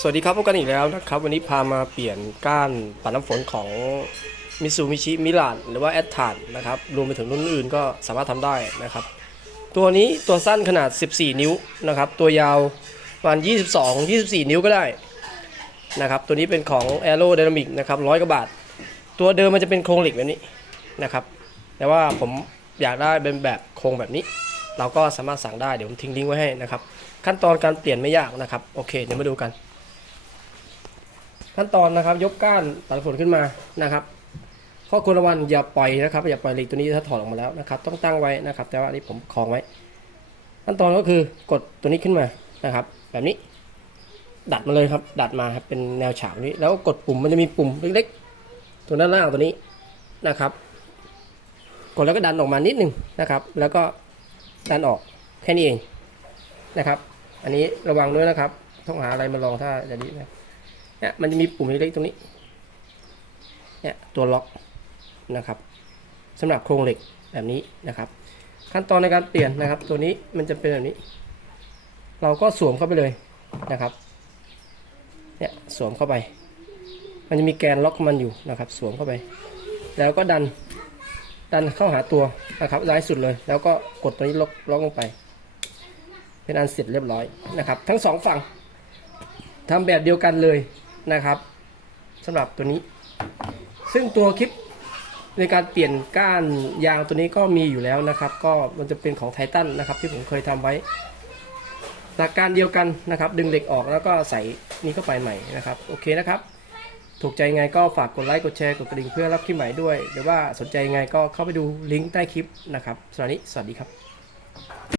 สวัสดีครับพบกันอีกแล้วนะครับ วันนี้พามาเปลี่ยนก้านปัดน้ำฝนของมิซูมิชิมิลานหรือว่าแอดทานนะครับรวมไปถึงรุ่นอื่นก็สามารถทำได้นะครับ ตัวนี้ตัวสั้นขนาด 14 นิ้วนะครับ ตัวยาวประมาณ22 24 นิ้วก็ได้นะครับ ตัวนี้เป็นของ Aero Dynamic นะครับร้อยกว่าบาท ตัวเดิมมันจะเป็นโครงเหล็กแบบนี้นะครับ แต่ว่าผมอยากได้เป็นแบบโครงแบบนี้ เราก็สามารถสั่งได้เดี๋ยวผมทิ้งลิงก์ไว้ให้นะครับ ขั้นตอนการเปลี่ยนไม่ยากนะครับ โอเคเดี๋ยวมาดูกัน ขั้นตอนนะครับ ยกก้านตัดผลขึ้นมานะครับ ข้อควรระวังอย่าปล่อยนะครับอย่าปล่อยเหล็กตัวนี้ถ้าถอดออกมาแล้วนะครับ ต้องตั้งไว้นะครับ แต่ว่าอันนี้ผมคล้องไว้ ขั้นตอนก็คือกดตัวนี้ขึ้นมานะครับ แบบนี้ ดัดมาเลยครับ ดัดมาครับเป็นแนวฉากนี้ แล้วกดปุ่มมันจะมีปุ่มเล็กๆ ตัวด้านล่างตัวนี้นะครับ กดแล้วก็ดันออกมานิดนึงนะครับ แล้วก็ดันออกแค่นี้เองนะครับ อันนี้ระวังด้วยนะครับ ต้องหาอะไรมาลองถ้าจะดีนะ เนี่ยมันจะมีปุ่มเล็กๆตรงนี้เนี่ยตัวล็อกนะครับสำหรับโครงเหล็กแบบนี้นะครับ ขั้นตอนในการเปลี่ยนนะครับ ตัวนี้มันจะเป็นแบบนี้ เราก็สวมเข้าไปเลยนะครับเนี่ยสวมเข้าไป มันจะมีแกนล็อกมันอยู่นะครับ สวมเข้าไป แล้วก็ดันดันเข้าหาตัวนะครับร้ายสุดเลย แล้วก็กดตัวนี้ล็อกล็อกลงไป เป็นอันเสร็จเรียบร้อยนะครับ ทั้งสองฝั่งทำแบบเดียวกันเลย นะครับสำหรับตัวนี้ ซึ่งตัวคลิปในการเปลี่ยนก้านยางตัวนี้ก็มีอยู่แล้วนะครับ ก็มันจะเป็นของไททันนะครับที่ผมเคยทำไว้หลักการเดียวกันนะครับ ดึงเหล็กออกแล้วก็ใส่นี้เข้าไปใหม่นะครับโอเคนะครับ ถูกใจไงก็ฝากกดไลค์กดแชร์กดกระดิ่งเพื่อรับคลิปใหม่ด้วย หรือว่าสนใจไงก็เข้าไปดูลิงก์ใต้คลิปนะครับสำหรับวันนี้สวัสดีครับ